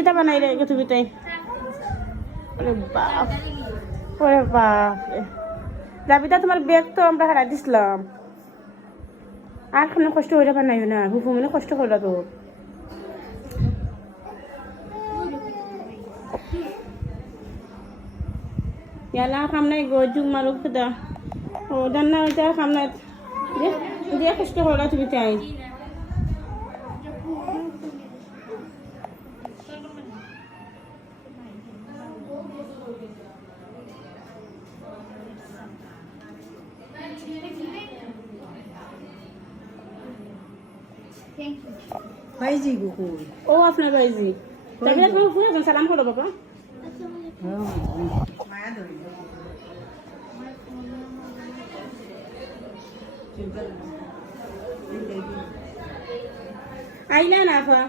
কিতা বানাই রে তুমি তাই ওরে বাপ ওরে বাপ রাবিতা তোমার ব্যাগ তো আমরা হারাই দিছিলাম আর খানে কষ্ট হইলে বানাই না হুফু মনে কষ্ট করলা তো ইয়ালা কাম নাই গো জুম মারুক দা ও জান্না ওইটা কাম নাই দিয়ে কষ্ট করলা তুমি তাই ভাইজি গুকুল ও আপনার ভাইজি তবে তুমি ফুরা সালাম করো বাবা মায়া ধরি আইলা না আপা